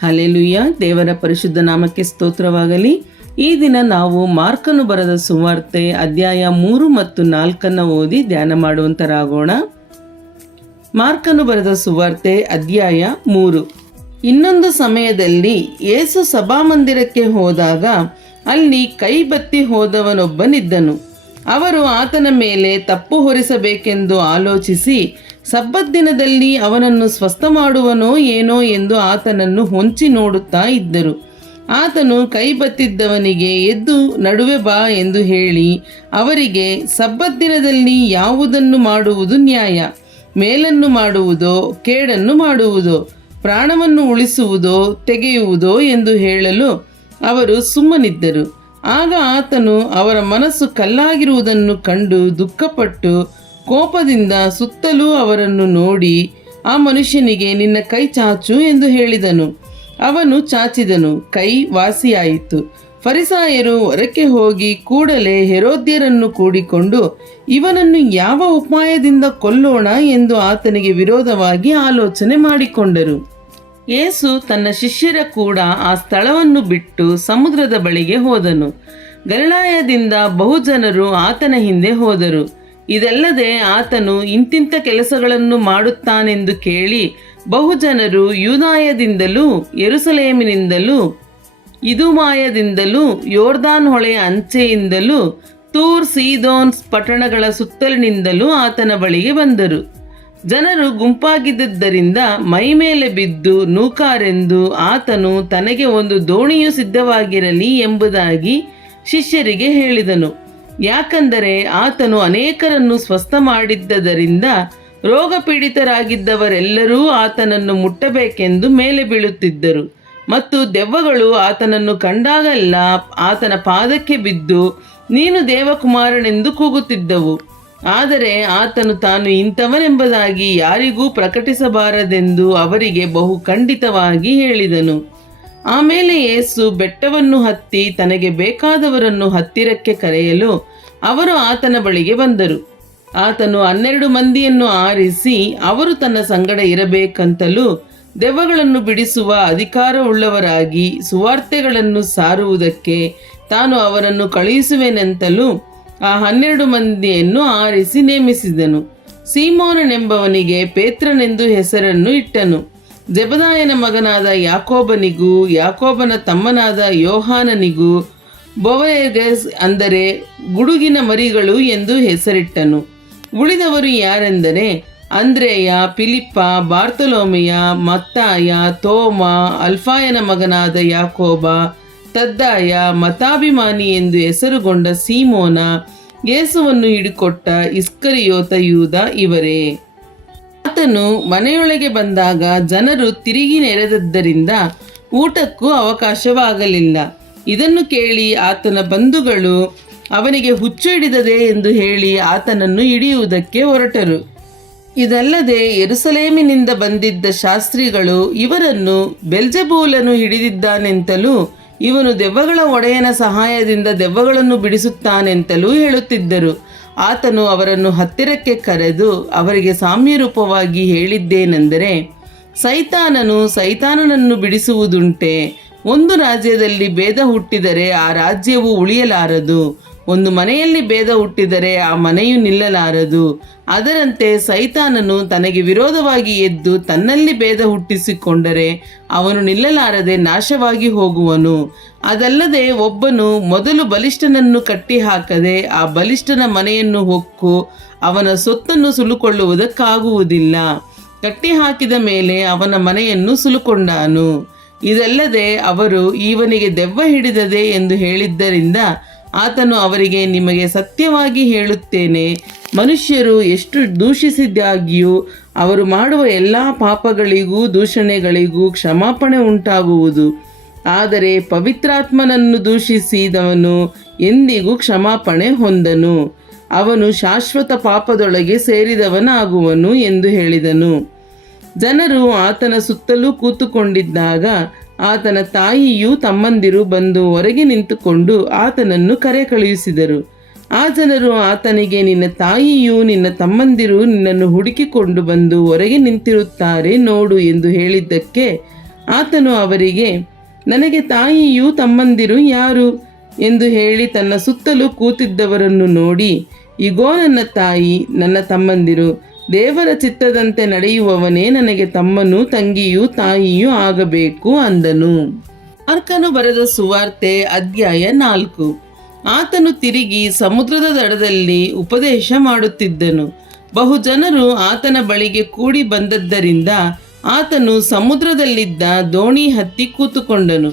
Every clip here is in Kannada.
ಹಲ್ಲೆಲೂಯಾ. ದೇವರ ಪರಿಶುದ್ಧ ನಾಮಕ್ಕೆ ಸ್ತೋತ್ರವಾಗಲಿ. ಈ ದಿನ ನಾವು ಮಾರ್ಕನು ಬರೆದ ಸುವಾರ್ತೆ ಅಧ್ಯಾಯ 3 ಮತ್ತು 4 ಓದಿ ಧ್ಯಾನ ಮಾಡುವಂತರಾಗೋಣ. ಮಾರ್ಕನು ಬರೆದ ಸುವಾರ್ತೆ ಅಧ್ಯಾಯ 3. ಇನ್ನೊಂದು ಸಮಯದಲ್ಲಿ ಯೇಸು ಸಭಾಮಂದಿರಕ್ಕೆ ಹೋದಾಗ ಅಲ್ಲಿ ಕೈ ಬತ್ತಿ ಹೋದವನೊಬ್ಬನಿದ್ದನು. ಅವರು ಆತನ ಮೇಲೆ ತಪ್ಪು ಹೊರಿಸಬೇಕೆಂದು ಆಲೋಚಿಸಿ ಸಬ್ಬತ್ ದಿನದಲ್ಲಿ ಅವನನ್ನು ಸ್ವಸ್ಥ ಮಾಡುವನೋ ಏನೋ ಎಂದು ಆತನನ್ನು ಹೊಂಚಿ ನೋಡುತ್ತಾ ಇದ್ದರು. ಆತನು ಕೈ ಬತ್ತಿದ್ದವನಿಗೆ ಎದ್ದು ನಡುವೆ ಬಾ ಎಂದು ಹೇಳಿ ಅವರಿಗೆ, ಸಬ್ಬತ್ ದಿನದಲ್ಲಿ ಯಾವುದನ್ನು ಮಾಡುವುದು ನ್ಯಾಯ? ಮೇಲನ್ನು ಮಾಡುವುದೋ ಕೇಡನ್ನು ಮಾಡುವುದೋ? ಪ್ರಾಣವನ್ನು ಉಳಿಸುವುದೋ ತೆಗೆಯುವುದೋ ಎಂದು ಹೇಳಲು ಅವರು ಸುಮ್ಮನಿದ್ದರು. ಆಗ ಆತನು ಅವರ ಮನಸ್ಸು ಕಲ್ಲಾಗಿರುವುದನ್ನು ಕಂಡು ದುಃಖಪಟ್ಟು ಕೋಪದಿಂದ ಸುತ್ತಲೂ ಅವರನ್ನು ನೋಡಿ ಆ ಮನುಷ್ಯನಿಗೆ, ನಿನ್ನ ಕೈ ಚಾಚು ಎಂದು ಹೇಳಿದನು. ಅವನು ಚಾಚಿದನು, ಕೈ ವಾಸಿಯಾಯಿತು. ಫರಿಸಾಯರು ಹೊರಕ್ಕೆ ಹೋಗಿ ಕೂಡಲೇ ಹೆರೋದ್ಯರನ್ನು ಕೂಡಿಕೊಂಡು ಇವನನ್ನು ಯಾವ ಉಪಾಯದಿಂದ ಕೊಲ್ಲೋಣ ಎಂದು ಆತನಿಗೆ ವಿರೋಧವಾಗಿ ಆಲೋಚನೆ ಮಾಡಿಕೊಂಡರು. ಯೇಸು ತನ್ನ ಶಿಷ್ಯರ ಕೂಡ ಆ ಸ್ಥಳವನ್ನು ಬಿಟ್ಟು ಸಮುದ್ರದ ಬಳಿಗೆ ಹೋದನು. ಗಲಿಲಾಯದಿಂದ ಬಹುಜನರು ಆತನ ಹಿಂದೆ ಹೋದರು. ಇದಲ್ಲದೆ ಆತನು ಇಂತಿಂಥ ಕೆಲಸಗಳನ್ನು ಮಾಡುತ್ತಾನೆಂದು ಕೇಳಿ ಬಹುಜನರು ಯೂದಾಯದಿಂದಲೂ ಯೆರೂಸಲೇಮಿನಿಂದಲೂ ಇದುಮಾಯದಿಂದಲೂ ಯೋರ್ದಾನ್ ಹೊಳೆಯ ಅಂಚೆಯಿಂದಲೂ ತೂರ್ ಸೀದೋನ್ ಪಟ್ಟಣಗಳ ಸುತ್ತಲಿನಿಂದಲೂ ಆತನ ಬಳಿಗೆ ಬಂದರು. ಜನರು ಗುಂಪಾಗಿದ್ದರಿಂದ ಮೈಮೇಲೆ ಬಿದ್ದು ನೂಕಾರೆಂದು ಆತನು ತನಗೆ ಒಂದು ದೋಣಿಯು ಸಿದ್ಧವಾಗಿರಲಿ ಎಂಬುದಾಗಿ ಶಿಷ್ಯರಿಗೆ ಹೇಳಿದನು. ಯಾಕಂದರೆ ಆತನು ಅನೇಕರನ್ನು ಸ್ವಸ್ಥ ಮಾಡಿದ್ದರಿಂದ ರೋಗಪೀಡಿತರಾಗಿದ್ದವರೆಲ್ಲರೂ ಆತನನ್ನು ಮುಟ್ಟಬೇಕೆಂದು ಮೇಲೆ ಬೀಳುತ್ತಿದ್ದರು. ಮತ್ತು ದೆವ್ವಗಳು ಆತನನ್ನು ಕಂಡಾಗೆಲ್ಲ ಆತನ ಪಾದಕ್ಕೆ ಬಿದ್ದು ನೀನು ದೇವಕುಮಾರನೆಂದು ಕೂಗುತ್ತಿದ್ದವು. ಆದರೆ ಆತನು ತಾನು ಇಂಥವನೆಂಬುದಾಗಿ ಯಾರಿಗೂ ಪ್ರಕಟಿಸಬಾರದೆಂದು ಅವರಿಗೆ ಬಹು ಖಂಡಿತವಾಗಿ ಹೇಳಿದನು. ಆಮೇಲೆ ಯೇಸು ಬೆಟ್ಟವನ್ನು ಹತ್ತಿ ತನಗೆ ಬೇಕಾದವರನ್ನು ಹತ್ತಿರಕ್ಕೆ ಕರೆಯಲು ಅವರು ಆತನ ಬಳಿಗೆ ಬಂದರು. ಆತನು 12 ಮಂದಿಯನ್ನು ಆರಿಸಿ ಅವರು ತನ್ನ ಸಂಗಡ ಇರಬೇಕಂತಲೂ ದೆವ್ವಗಳನ್ನು ಬಿಡಿಸುವ ಅಧಿಕಾರವುಳ್ಳವರಾಗಿ ಸುವಾರ್ತೆಗಳನ್ನು ಸಾರುವುದಕ್ಕೆ ತಾನು ಅವರನ್ನು ಕಳುಹಿಸುವೆನೆಂತಲೂ ಆ 12 ಮಂದಿಯನ್ನು ಆರಿಸಿ ನೇಮಿಸಿದನು. ಸೀಮೋನನೆಂಬವನಿಗೆ ಪೇತ್ರನೆಂದು ಹೆಸರನ್ನು ಇಟ್ಟನು. ಜೆಬದಾಯನ ಮಗನಾದ ಯಾಕೋಬನಿಗೂ ಯಾಕೋಬನ ತಮ್ಮನಾದ ಯೋಹಾನನಿಗೂ ಬೊವನೆರ್ಗೆಸ್ ಅಂದರೆ ಗುಡುಗಿನ ಮರಿಗಳು ಎಂದು ಹೆಸರಿಟ್ಟನು. ಉಳಿದವರು ಯಾರೆಂದರೆ ಅಂದ್ರೆಯ, ಫಿಲಿಪ್ಪ, ಬಾರ್ತಲೋಮೆಯ, ಮತ್ತಾಯ, ತೋಮ, ಅಲ್ಫಾಯನ ಮಗನಾದ ಯಾಕೋಬ, ತದ್ದಾಯ, ಮತಾಭಿಮಾನಿ ಎಂದು ಹೆಸರುಗೊಂಡ ಸೀಮೋನ, ಯೇಸುವನ್ನು ಹಿಡಿಕೊಟ್ಟ ಇಸ್ಕರಿಯೋತ ಯೂದ ಇವರೇ. ಆತನು ಮನೆಯೊಳಗೆ ಬಂದಾಗ ಜನರು ತಿರುಗಿ ನೆರೆದದ್ದರಿಂದ ಊಟಕ್ಕೂ ಅವಕಾಶವಾಗಲಿಲ್ಲ. ಇದನ್ನು ಕೇಳಿ ಆತನ ಬಂಧುಗಳು ಅವನಿಗೆ ಹುಚ್ಚು ಹಿಡಿದದೆ ಎಂದು ಹೇಳಿ ಆತನನ್ನು ಹಿಡಿಯುವುದಕ್ಕೆ ಹೊರಟರು. ಇದಲ್ಲದೆ ಯೆರೂಸಲೇಮಿನಿಂದ ಬಂದಿದ್ದ ಶಾಸ್ತ್ರಿಗಳು ಇವರನ್ನು ಬೆಲ್ಜೆಬೂಲನು ಹಿಡಿದಿದ್ದಾನೆಂತಲೂ ಇವನು ದೆವ್ವಗಳ ಒಡೆಯನ ಸಹಾಯದಿಂದ ದೆವ್ವಗಳನ್ನು ಬಿಡಿಸುತ್ತಾನೆಂತಲೂ ಹೇಳುತ್ತಿದ್ದರು. ಆತನು ಅವರನ್ನು ಹತ್ತಿರಕ್ಕೆ ಕರೆದು ಅವರಿಗೆ ಸಾಮ್ಯರೂಪವಾಗಿ ಹೇಳಿದ್ದೇನೆಂದರೆ, ಸೈತಾನನು ಸೈತಾನನನ್ನು ಬಿಡಿಸುವುದುಂಟೆ? ಒಂದು ರಾಜ್ಯದಲ್ಲಿ ಭೇದ ಹುಟ್ಟಿದರೆ ಆ ರಾಜ್ಯವು ಉಳಿಯಲಾರದು. ಒಂದು ಮನೆಯಲ್ಲಿ ಭೇದ ಹುಟ್ಟಿದರೆ ಆ ಮನೆಯು ನಿಲ್ಲಲಾರದು. ಅದರಂತೆ ಸೈತಾನನು ತನಗೆ ವಿರೋಧವಾಗಿ ಎದ್ದು ತನ್ನಲ್ಲಿ ಭೇದ ಹುಟ್ಟಿಸಿಕೊಂಡರೆ ಅವನು ನಿಲ್ಲಲಾರದೆ ನಾಶವಾಗಿ ಹೋಗುವನು. ಅದಲ್ಲದೆ ಒಬ್ಬನು ಮೊದಲು ಬಲಿಷ್ಠನನ್ನು ಕಟ್ಟಿಹಾಕದೆ ಆ ಬಲಿಷ್ಠನ ಮನೆಯನ್ನು ಹೊಕ್ಕು ಅವನ ಸೊತ್ತನ್ನು ಸುಲುಕೊಳ್ಳುವುದಕ್ಕಾಗುವುದಿಲ್ಲ. ಕಟ್ಟಿಹಾಕಿದ ಮೇಲೆ ಅವನ ಮನೆಯನ್ನು ಸುಲುಕೊಂಡಾನು. ಇದಲ್ಲದೆ ಅವರು ಇವನಿಗೆ ದೆವ್ವ ಹಿಡಿದದೆ ಎಂದು ಹೇಳಿದ್ದರಿಂದ ಆತನು ಅವರಿಗೆ, ನಿಮಗೆ ಸತ್ಯವಾಗಿ ಹೇಳುತ್ತೇನೆ, ಮನುಷ್ಯರು ಎಷ್ಟು ದೂಷಿಸಿದಾಗ್ಯೂ ಅವರು ಮಾಡುವ ಎಲ್ಲ ಪಾಪಗಳಿಗೂ ದೂಷಣೆಗಳಿಗೂ ಕ್ಷಮಾಪಣೆ ಉಂಟಾಗುವುದು. ಆದರೆ ಪವಿತ್ರಾತ್ಮನನ್ನು ದೂಷಿಸಿದವನು ಎಂದಿಗೂ ಕ್ಷಮಾಪಣೆ ಹೊಂದನು. ಅವನು ಶಾಶ್ವತ ಪಾಪದೊಳಗೆ ಸೇರಿದವನಾಗುವನು ಎಂದು ಹೇಳಿದನು. ಜನರು ಆತನ ಸುತ್ತಲೂ ಕೂತುಕೊಂಡಿದ್ದಾಗ ಆತನ ತಾಯಿಯೂ ತಮ್ಮಂದಿರು ಬಂದು ಹೊರಗೆ ನಿಂತುಕೊಂಡು ಆತನನ್ನು ಕರೆ ಕಳುಹಿಸಿದರು. ಆ ಜನರು ಆತನಿಗೆ, ನಿನ್ನ ತಾಯಿಯೂ ನಿನ್ನ ತಮ್ಮಂದಿರು ನಿನ್ನನ್ನು ಹುಡುಕಿಕೊಂಡು ಬಂದು ಹೊರಗೆ ನಿಂತಿರುತ್ತಾರೆ ನೋಡು ಎಂದು ಹೇಳಿದ್ದಕ್ಕೆ ಆತನು ಅವರಿಗೆ, ನನಗೆ ತಾಯಿಯೂ ತಮ್ಮಂದಿರು ಯಾರು ಎಂದು ಹೇಳಿ ತನ್ನ ಸುತ್ತಲೂ ಕೂತಿದ್ದವರನ್ನು ನೋಡಿ, ಇಗೋ ನನ್ನ ತಾಯಿ, ನನ್ನ ತಮ್ಮಂದಿರು, ದೇವರ ಚಿತ್ತದಂತೆ ನಡೆಯುವವನೇ ನನಗೆ ತಮ್ಮನೂ ತಂಗಿಯೂ ತಾಯಿಯೂ ಆಗಬೇಕು ಅಂದನು. ಮಾರ್ಕನು ಬರೆದ ಸುವಾರ್ತೆ ಅಧ್ಯಾಯ 4. ಆತನು ತಿರುಗಿ ಸಮುದ್ರದ ದಡದಲ್ಲಿ ಉಪದೇಶ ಮಾಡುತ್ತಿದ್ದನು. ಬಹುಜನರು ಆತನ ಬಳಿಗೆ ಕೂಡಿ ಬಂದದ್ದರಿಂದ ಆತನು ಸಮುದ್ರದಲ್ಲಿದ್ದ ದೋಣಿ ಹತ್ತಿ ಕೂತುಕೊಂಡನು.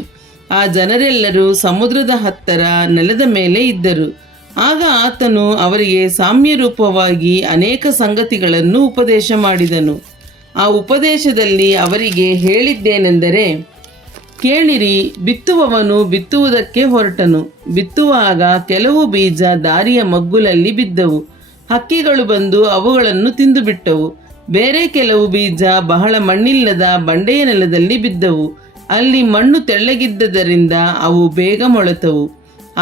ಆ ಜನರೆಲ್ಲರೂ ಸಮುದ್ರದ ಹತ್ತಿರ ನೆಲದ ಮೇಲೆ ಇದ್ದರು. ಆಗ ಆತನು ಅವರಿಗೆ ಸಾಮ್ಯರೂಪವಾಗಿ ಅನೇಕ ಸಂಗತಿಗಳನ್ನು ಉಪದೇಶ ಮಾಡಿದನು. ಆ ಉಪದೇಶದಲ್ಲಿ ಅವರಿಗೆ ಹೇಳಿದ್ದೇನೆಂದರೆ, ಕೇಳಿರಿ, ಬಿತ್ತುವವನು ಬಿತ್ತುವುದಕ್ಕೆ ಹೊರಟನು. ಬಿತ್ತುವಾಗ ಕೆಲವು ಬೀಜ ದಾರಿಯ ಮಗ್ಗುಲಲ್ಲಿ ಬಿದ್ದವು. ಹಕ್ಕಿಗಳು ಬಂದು ಅವುಗಳನ್ನು ತಿಂದುಬಿಟ್ಟವು. ಬೇರೆ ಕೆಲವು ಬೀಜ ಬಹಳ ಮಣ್ಣಿಲ್ಲದ ಬಂಡೆಯ ನೆಲದಲ್ಲಿ ಬಿದ್ದವು. ಅಲ್ಲಿ ಮಣ್ಣು ತೆಳ್ಳಗಿದ್ದರಿಂದ ಅವು ಬೇಗ ಮೊಳೆತವು.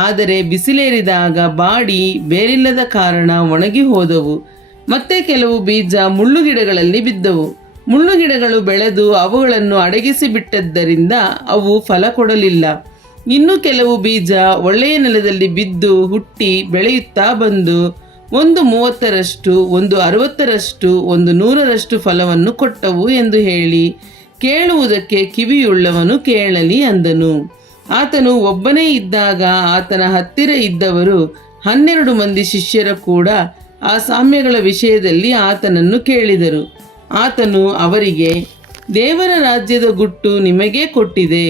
ಆದರೆ ಬಿಸಿಲೇರಿದಾಗ ಬಾಡಿ ಬೇರಿಲ್ಲದ ಕಾರಣ ಒಣಗಿ ಹೋದವು. ಮತ್ತೆ ಕೆಲವು ಬೀಜ ಮುಳ್ಳುಗಿಡಗಳಲ್ಲಿ ಬಿದ್ದವು. ಮುಳ್ಳುಗಿಡಗಳು ಬೆಳೆದು ಅವುಗಳನ್ನು ಅಡಗಿಸಿ ಬಿಟ್ಟದ್ದರಿಂದ ಅವು ಫಲ ಕೊಡಲಿಲ್ಲ. ಇನ್ನು ಕೆಲವು ಬೀಜ ಒಳ್ಳೆಯ ನೆಲದಲ್ಲಿ ಬಿದ್ದು ಹುಟ್ಟಿ ಬೆಳೆಯುತ್ತಾ ಬಂದು ಒಂದು 30ರಷ್ಟು, ಒಂದು 60ರಷ್ಟು, ಒಂದು 100ರಷ್ಟು ಫಲವನ್ನು ಕೊಟ್ಟವು ಎಂದು ಹೇಳಿ, ಕೇಳುವುದಕ್ಕೆ ಕಿವಿಯುಳ್ಳವನು ಕೇಳಲಿ ಅಂದನು. ಆತನು ಒಬ್ಬನೇ ಇದ್ದಾಗ ಆತನ ಹತ್ತಿರ ಇದ್ದವರು 12 ಮಂದಿ ಶಿಷ್ಯರ ಕೂಡ ಆ ಸಾಮ್ಯಗಳ ವಿಷಯದಲ್ಲಿ ಆತನನ್ನು ಕೇಳಿದರು. ಆತನು ಅವರಿಗೆ, ದೇವರ ರಾಜ್ಯದ ಗುಟ್ಟು ನಿಮಗೇ ಕೊಟ್ಟಿದೆ.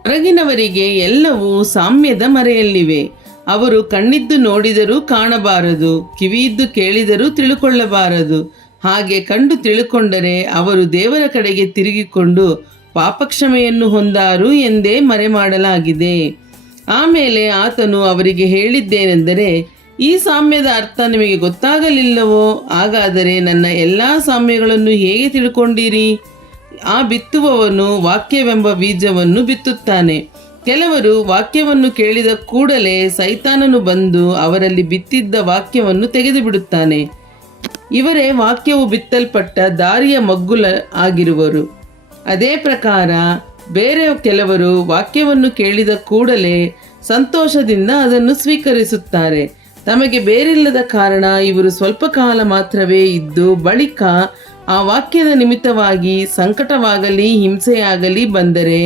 ಹೊರಗಿನವರಿಗೆ ಎಲ್ಲವೂ ಸಾಮ್ಯದ ಮರೆಯಲ್ಲಿವೆ. ಅವರು ಕಣ್ಣಿದ್ದು ನೋಡಿದರೂ ಕಾಣಬಾರದು, ಕಿವಿಯಿದ್ದು ಕೇಳಿದರೂ ತಿಳುಕೊಳ್ಳಬಾರದು. ಹಾಗೆ ಕಂಡು ತಿಳುಕೊಂಡರೆ ಅವರು ದೇವರ ಕಡೆಗೆ ತಿರುಗಿಕೊಂಡು ಪಾಪಕ್ಷಮೆಯನ್ನು ಹೊಂದಾರು ಎಂದೇ ಮರೆಮಾಡಲಾಗಿದೆ. ಆಮೇಲೆ ಆತನು ಅವರಿಗೆ ಹೇಳಿದ್ದೇನೆಂದರೆ, ಈ ಸಾಮ್ಯದ ಅರ್ಥ ನಿಮಗೆ ಗೊತ್ತಾಗಲಿಲ್ಲವೋ? ಹಾಗಾದರೆ ನನ್ನ ಎಲ್ಲ ಸಾಮ್ಯಗಳನ್ನು ಹೇಗೆ ತಿಳ್ಕೊಂಡಿರಿ? ಆ ಬಿತ್ತುವವನು ವಾಕ್ಯವೆಂಬ ಬೀಜವನ್ನು ಬಿತ್ತುತ್ತಾನೆ. ಕೆಲವರು ವಾಕ್ಯವನ್ನು ಕೇಳಿದ ಕೂಡಲೇ ಸೈತಾನನು ಬಂದು ಅವರಲ್ಲಿ ಬಿತ್ತಿದ್ದ ವಾಕ್ಯವನ್ನು ತೆಗೆದು ಬಿಡುತ್ತಾನೆ. ಇವರೇ ವಾಕ್ಯವು ಬಿತ್ತಲ್ಪಟ್ಟ ದಾರಿಯ ಮಗ್ಗುಲ ಆಗಿರುವರು. ಅದೇ ಪ್ರಕಾರ ಬೇರೆ ಕೆಲವರು ವಾಕ್ಯವನ್ನು ಕೇಳಿದ ಕೂಡಲೇ ಸಂತೋಷದಿಂದ ಅದನ್ನು ಸ್ವೀಕರಿಸುತ್ತಾರೆ. ತಮಗೆ ಬೇರಿಲ್ಲದ ಕಾರಣ ಇವರು ಸ್ವಲ್ಪ ಕಾಲ ಮಾತ್ರವೇ ಇದ್ದು ಬಳಿಕ ಆ ವಾಕ್ಯದ ನಿಮಿತ್ತವಾಗಿ ಸಂಕಟವಾಗಲಿ ಹಿಂಸೆಯಾಗಲಿ ಬಂದರೆ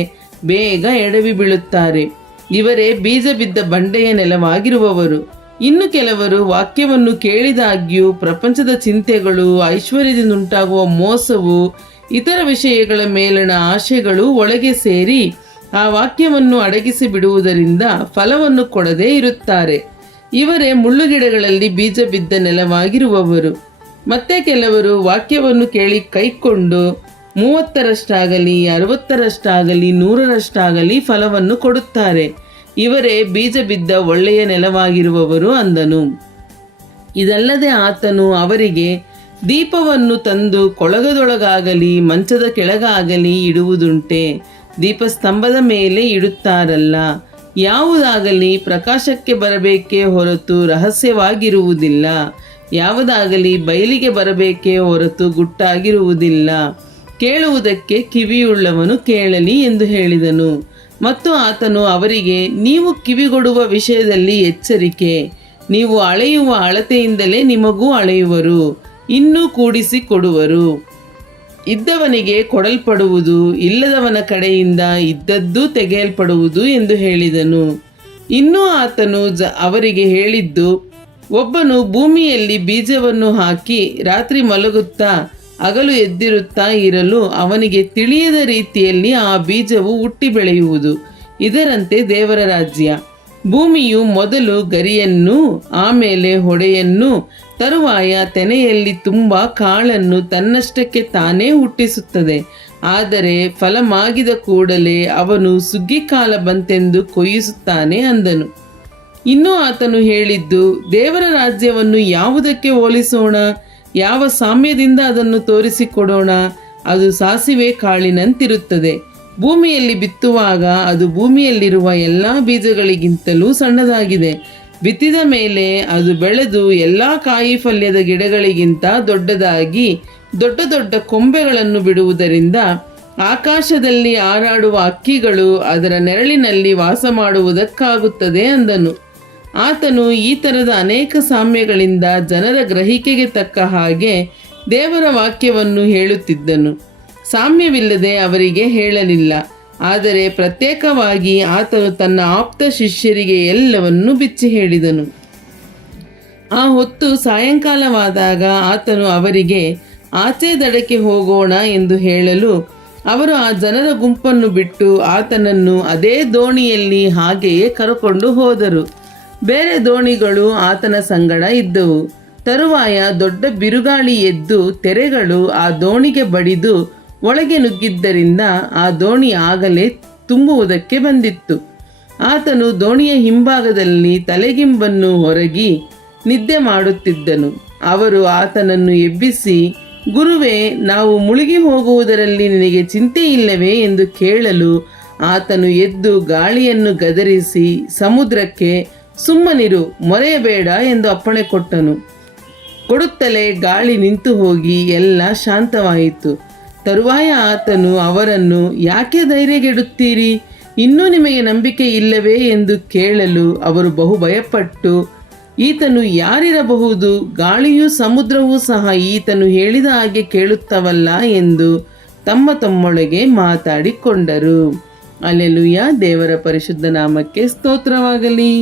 ಬೇಗ ಎಡವಿ ಬೀಳುತ್ತಾರೆ. ಇವರೇ ಬೀಜ ಬಿದ್ದ ಬಂಡೆಯ ನೆಲವಾಗಿರುವವರು. ಇನ್ನು ಕೆಲವರು ವಾಕ್ಯವನ್ನು ಕೇಳಿದಾಗ್ಯೂ ಪ್ರಪಂಚದ ಚಿಂತೆಗಳು, ಐಶ್ವರ್ಯದಿಂದುಂಟಾಗುವ ಮೋಸವು, ಇತರ ವಿಷಯಗಳ ಮೇಲಣ ಆಶೆಗಳು ಒಳಗೆ ಸೇರಿ ಆ ವಾಕ್ಯವನ್ನು ಅಡಗಿಸಿ ಬಿಡುವುದರಿಂದ ಫಲವನ್ನು ಕೊಡದೇ ಇರುತ್ತಾರೆ. ಇವರೇ ಮುಳ್ಳುಗಿಡಗಳಲ್ಲಿ ಬೀಜ ಬಿದ್ದ ನೆಲವಾಗಿರುವವರು. ಮತ್ತೆ ಕೆಲವರು ವಾಕ್ಯವನ್ನು ಕೇಳಿ ಕೈಕೊಂಡು 30ರಷ್ಟಾಗಲಿ, 60ರಷ್ಟಾಗಲಿ, 100ರಷ್ಟಾಗಲಿ ಫಲವನ್ನು ಕೊಡುತ್ತಾರೆ. ಇವರೇ ಬೀಜ ಬಿದ್ದ ಒಳ್ಳೆಯ ನೆಲವಾಗಿರುವವರು ಅಂದನು. ಇದಲ್ಲದೆ ಆತನು ಅವರಿಗೆ, ದೀಪವನ್ನು ತಂದು ಕೊಳಗದೊಳಗಾಗಲಿ ಮಂಚದ ಕೆಳಗಾಗಲಿ ಇಡುವುದುಂಟೆ? ದೀಪಸ್ತಂಭದ ಮೇಲೆ ಇಡುತ್ತಾರಲ್ಲ. ಯಾವುದಾಗಲಿ ಪ್ರಕಾಶಕ್ಕೆ ಬರಬೇಕೇ ಹೊರತು ರಹಸ್ಯವಾಗಿರುವುದಿಲ್ಲ. ಯಾವುದಾಗಲಿ ಬಯಲಿಗೆ ಬರಬೇಕೇ ಹೊರತು ಗುಟ್ಟಾಗಿರುವುದಿಲ್ಲ. ಕೇಳುವುದಕ್ಕೆ ಕಿವಿಯುಳ್ಳವನು ಕೇಳಲಿ ಎಂದು ಹೇಳಿದನು. ಮತ್ತು ಆತನು ಅವರಿಗೆ, ನೀವು ಕಿವಿಗೊಡುವ ವಿಷಯದಲ್ಲಿ ಎಚ್ಚರಿಕೆ. ನೀವು ಅಳೆಯುವ ಅಳತೆಯಿಂದಲೇ ನಿಮಗೂ ಅಳೆಯುವರು, ಇನ್ನೂ ಕೂಡಿಸಿ ಕೊಡುವರು. ಇದ್ದವನಿಗೆ ಕೊಡಲ್ಪಡುವುದು, ಇಲ್ಲದವನ ಕಡೆಯಿಂದ ಇದ್ದದ್ದೂ ತೆಗೆಯಲ್ಪಡುವುದು ಎಂದು ಹೇಳಿದನು. ಇನ್ನೂ ಆತನು ಅವರಿಗೆ ಹೇಳಿದ್ದು, ಒಬ್ಬನು ಭೂಮಿಯಲ್ಲಿ ಬೀಜವನ್ನು ಹಾಕಿ ರಾತ್ರಿ ಮಲಗುತ್ತಾ ಹಗಲು ಎದ್ದಿರುತ್ತಾ ಇರಲು ಅವನಿಗೆ ತಿಳಿಯದ ರೀತಿಯಲ್ಲಿ ಆ ಬೀಜವು ಹುಟ್ಟಿ ಬೆಳೆಯುವುದು. ಇದರಂತೆ ದೇವರ ರಾಜ್ಯ. ಭೂಮಿಯು ಮೊದಲು ಗರಿಯನ್ನು, ಆಮೇಲೆ ಹೊಡೆಯನ್ನು, ತರುವಾಯ ತೆನೆಯಲ್ಲಿ ತುಂಬ ಕಾಳನ್ನು ತನ್ನಷ್ಟಕ್ಕೆ ತಾನೇ ಹುಟ್ಟಿಸುತ್ತದೆ. ಆದರೆ ಫಲ ಮಾಗಿದ ಕೂಡಲೇ ಅವನು ಸುಗ್ಗಿಕಾಲ ಬಂತೆಂದು ಕೊಯ್ಯಿಸುತ್ತಾನೆ ಅಂದನು. ಇನ್ನೂ ಆತನು ಹೇಳಿದ್ದು, ದೇವರ ರಾಜ್ಯವನ್ನು ಯಾವುದಕ್ಕೆ ಹೋಲಿಸೋಣ? ಯಾವ ಸಾಮ್ಯದಿಂದ ಅದನ್ನು ತೋರಿಸಿಕೊಡೋಣ? ಅದು ಸಾಸಿವೆ ಕಾಳಿನಂತಿರುತ್ತದೆ. ಭೂಮಿಯಲ್ಲಿ ಬಿತ್ತುವಾಗ ಅದು ಭೂಮಿಯಲ್ಲಿರುವ ಎಲ್ಲ ಬೀಜಗಳಿಗಿಂತಲೂ ಸಣ್ಣದಾಗಿದೆ. ಬಿತ್ತಿದ ಮೇಲೆ ಅದು ಬೆಳೆದು ಎಲ್ಲ ಕಾಯಿ ಫಲ್ಯದ ಗಿಡಗಳಿಗಿಂತ ದೊಡ್ಡದಾಗಿ ದೊಡ್ಡ ದೊಡ್ಡ ಕೊಂಬೆಗಳನ್ನು ಬಿಡುವುದರಿಂದ ಆಕಾಶದಲ್ಲಿ ಹಾರಾಡುವ ಹಕ್ಕಿಗಳು ಅದರ ನೆರಳಿನಲ್ಲಿ ವಾಸ ಮಾಡುವುದಕ್ಕಾಗುತ್ತದೆ ಅಂದನು. ಆತನು ಈ ಥರದ ಅನೇಕ ಸಾಮ್ಯಗಳಿಂದ ಜನರ ಗ್ರಹಿಕೆಗೆ ತಕ್ಕ ಹಾಗೆ ದೇವರ ವಾಕ್ಯವನ್ನು ಹೇಳುತ್ತಿದ್ದನು. ಸಾಮ್ಯವಿಲ್ಲದೆ ಅವರಿಗೆ ಹೇಳಲಿಲ್ಲ, ಆದರೆ ಪ್ರತ್ಯೇಕವಾಗಿ ಆತನು ತನ್ನ ಆಪ್ತ ಶಿಷ್ಯರಿಗೆ ಎಲ್ಲವನ್ನೂ ಬಿಚ್ಚಿ ಹೇಳಿದನು. ಆ ಹೊತ್ತು ಸಾಯಂಕಾಲವಾದಾಗ ಆತನು ಅವರಿಗೆ ಆಚೆ ದಡಕ್ಕೆ ಹೋಗೋಣ ಎಂದು ಹೇಳಲು ಅವರು ಆ ಜನರ ಗುಂಪನ್ನು ಬಿಟ್ಟು ಆತನನ್ನು ಅದೇ ದೋಣಿಯಲ್ಲಿ ಹಾಗೆಯೇ ಕರಕೊಂಡು ಹೋದರು. ಬೇರೆ ದೋಣಿಗಳು ಆತನ ಸಂಗಡ ಇದ್ದವು. ತರುವಾಯ ದೊಡ್ಡ ಬಿರುಗಾಳಿ ಎದ್ದು ತೆರೆಗಳು ಆ ದೋಣಿಗೆ ಬಡಿದು ಒಳಗೆ ನುಗ್ಗಿದ್ದರಿಂದ ಆ ದೋಣಿ ಆಗಲೇ ತುಂಬುವುದಕ್ಕೆ ಬಂದಿತ್ತು. ಆತನು ದೋಣಿಯ ಹಿಂಭಾಗದಲ್ಲಿ ತಲೆಗಿಂಬನ್ನು ಹೊರಗಿ ನಿದ್ದೆ ಮಾಡುತ್ತಿದ್ದನು. ಅವರು ಆತನನ್ನು ಎಬ್ಬಿಸಿ, ಗುರುವೇ, ನಾವು ಮುಳುಗಿ ಹೋಗುವುದರಲ್ಲಿ ನಿನಗೆ ಚಿಂತೆ ಇಲ್ಲವೇ ಎಂದು ಕೇಳಲು ಆತನು ಎದ್ದು ಗಾಳಿಯನ್ನು ಗದರಿಸಿ ಸಮುದ್ರಕ್ಕೆ, ಸುಮ್ಮನಿರು, ಮೊರೆಯಬೇಡ ಎಂದು ಅಪ್ಪಣೆ ಕೊಡುತ್ತಲೇ ಗಾಳಿ ನಿಂತು ಹೋಗಿ ಎಲ್ಲ ಶಾಂತವಾಯಿತು. ತರುವಾಯ ಆತನು ಅವರನ್ನು, ಯಾಕೆ ಧೈರ್ಯಗೆಡುತ್ತೀರಿ? ಇನ್ನೂ ನಿಮಗೆ ನಂಬಿಕೆ ಇಲ್ಲವೇ ಎಂದು ಕೇಳಲು ಅವರು ಬಹು ಭಯಪಟ್ಟು, ಈತನು ಯಾರಿರಬಹುದು? ಗಾಳಿಯೂ ಸಮುದ್ರವೂ ಸಹ ಈತನು ಹೇಳಿದ ಹಾಗೆ ಕೇಳುತ್ತವಲ್ಲ ಎಂದು ತಮ್ಮೊಳಗೆ ಮಾತಾಡಿಕೊಂಡರು. ಅಲ್ಲೆಲೂಯಾ. ದೇವರ ಪರಿಶುದ್ಧ ನಾಮಕ್ಕೆ ಸ್ತೋತ್ರವಾಗಲಿ.